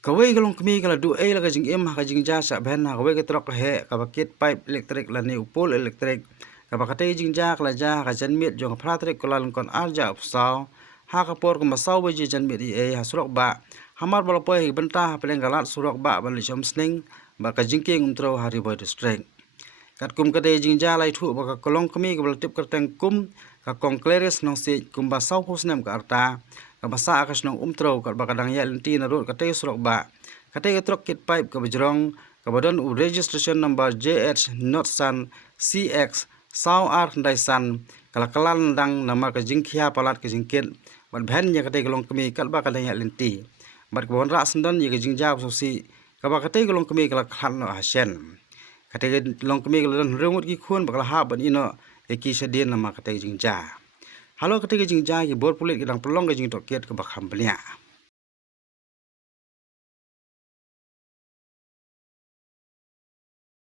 Kawai kalong kami kala du la ka jing em ha ka jing ja sa ben ha kawai ka trok he ka bucket pipe elektrik la ni upol elektrik ka bakate jing ja kala ja ka jan mit jong pratrik kolan kon arja upsau ha ka por ko masau ba ji jan mit e ha surok ba hamar bala poi benta ha peleng galat surok ba ban li chom sning ba ka jing king umtro hari boy district kat kum ka de jing ja lai thu ba ka kolong kami ka bal tip ka teng kum ka kongkleres nong si kum ba sau husnem ka arta ka basa akas nong umtro ka ba kadang ya lenti na rut ka te surok ba ka te trok kit pipe ka bajrong ka badan u registration number JH Notsan CX sau ar ndai san kala kalan dang nama ka jingkhia palat ka jingkit ban bhen ya ka te kolong kami kat ba kadang ya lenti bat ka bon ra sandan ya ka jingja so si ka ba ka te kolong kami kala khan no hasen kate long kami kala rengut ki khun bakala ha ban ino eki sedien nama kate jingja halo kate jingja ki bor pulit ki dang pelong ka jing toket ka bakham blia